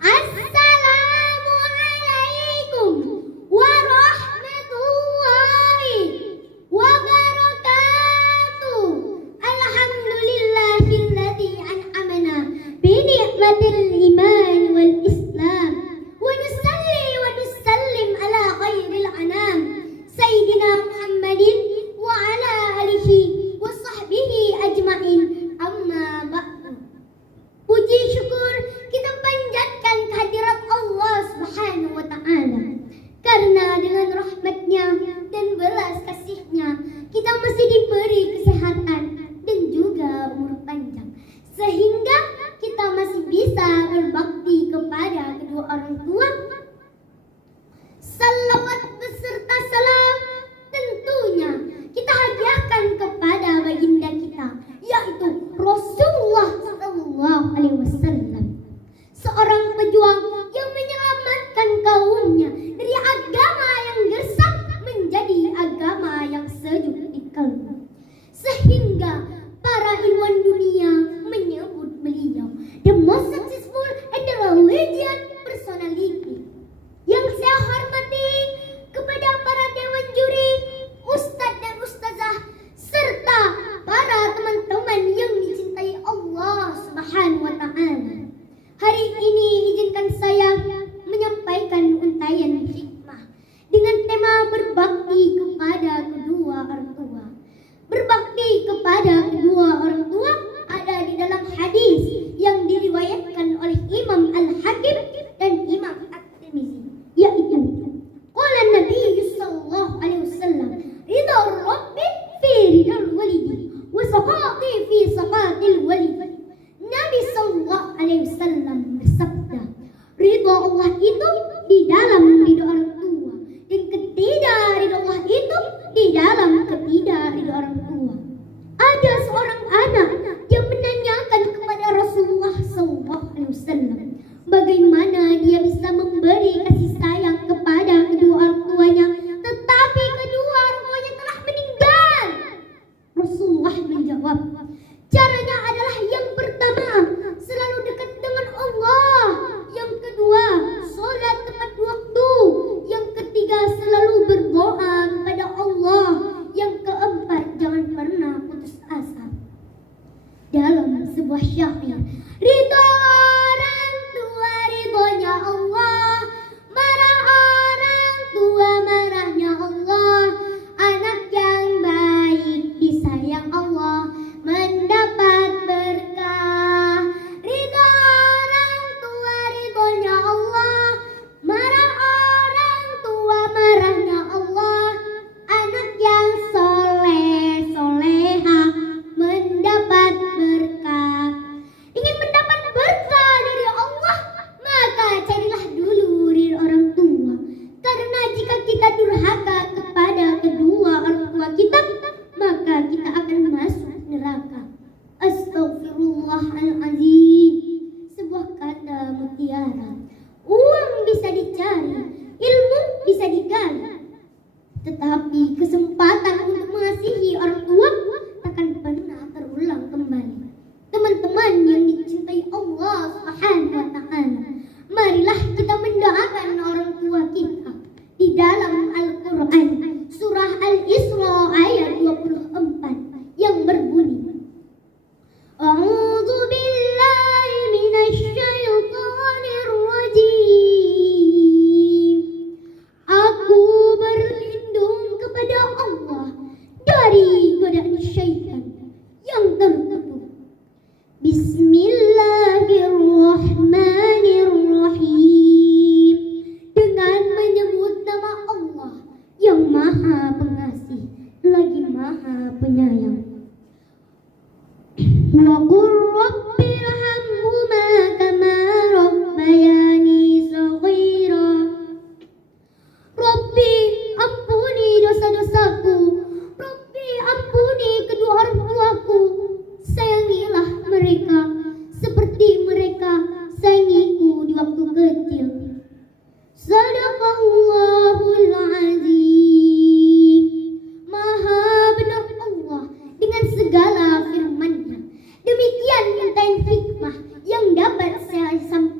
Assalamualaikum warahmatullahi wabarakatuh. Alhamdulillahilladzi an'amana bi ni'matil iman wal islam wa nusalli wa nusallim ala khairil anam sayyidina Muhammadin wa ala alihi wa sahbihi ajmain. Amma ba'du. Puji syukur kita panjatkan kehadirat Allah Subhanahu wa ta'ala, karena dengan rahmatnya dan belas kasihnya kita masih diberi kesehatan dan juga umur panjang, sehingga kita masih bisa berbakti kepada kedua orang tua. Salawat beserta salam tentunya kita hadiahkan kepada baginda kita, yaitu Rasulullah Sallallahu Alaihi Wasallam, seorang pejuang yang menyelamatkan kaumnya dari agama yang gersang menjadi agama yang sejuk di kalbu, sehingga para ilmuwan dunia menyebut beliau the most successful and the religious personality. Yang saya hormati kepada para dewan juri, ustadz dan ustazah, serta para teman-teman yang dicintai Allah Subhanahu wa ta'ala. Hari ini izinkan saya menyampaikan untayan hikmah dengan tema berbakti kepada kedua orang tua. Berbakti kepada kedua orang tua ada di dalam hadis yang diriwayatkan oleh Imam Al-Hakim dan Imam At-Tirmizi, yaitu qala Nabi sallallahu alaihi wasallam, ridha rabbi fi ridal walidi wa saqati fi saqatil walidi. Nabi sallallahu alaihi wasallam bersabda, ridha Allah itu di dalam ridha orang tua, dan ketidakridha Allah itu di dalam ketidakridha orang tua. Ada seorang anak yang menanyakan kepada Rasulullah sallallahu alaihi wasallam bagaimana dia bisa memberi kasih sayang kepada kedua orang tuanya, tetapi kedua orang tuanya telah meninggal. Rasulullah menjawab, caranya adalah yang pertama, selalu dekat dengan Allah. Yang kedua, sholat tepat waktu. Yang ketiga, selalu berdoa kepada Allah. Yang keempat, jangan pernah putus asa. Dalam sebuah syair, ridha orang tua ridhonya Allah, marah orang tua marahnya Allah. Anak yang baik disayang Allah, mendapat berkah. Ridha orang tua ridhonya Allah, marah orang tua marahnya Allah. Anak yang soleh soleha mendapat berkah. Ingin mendapat berkah dari Allah, maka carilah dulu ridha orang tua. Karena jika kita durhaka kepada kedua orang tua kita, maka kita akan masuk neraka. Astaghfirullahaladzim. Sebuah kata mutiara. Uang bisa dicari, ilmu bisa digali, tetapi kesempatan untuk mengasihi orang tua takkan pernah terulang kembali. Teman-teman yang dicintai Allah Subhanahu wa ta'ala, marilah kita mendoakan orang tua kita. Di dalam Al-Quran surah Al-Isra ayat 24 yang berbunyi, A'udzu billahi minasy syaithanir rajim. Aku berlindung kepada Allah dari godaan syaitan yang terkutuk. Bismillahirrahmanirrahim. Dengan menyebut nama Allah yang Maha Pengasih lagi Maha Penyayang. Wa qur rabbirhamhuma kama rabbayani shaghira. Rabbi, ampuni dosa-dosaku. Rabbi, ampuni kedua orang tuaku. Sayangilah mereka seperti mereka sayangiku di waktu kecil. Sadaqallahul azim. Maha benar Allah dengan segala firman-Nya. Demikian intan hikmah yang dapat saya sampaikan.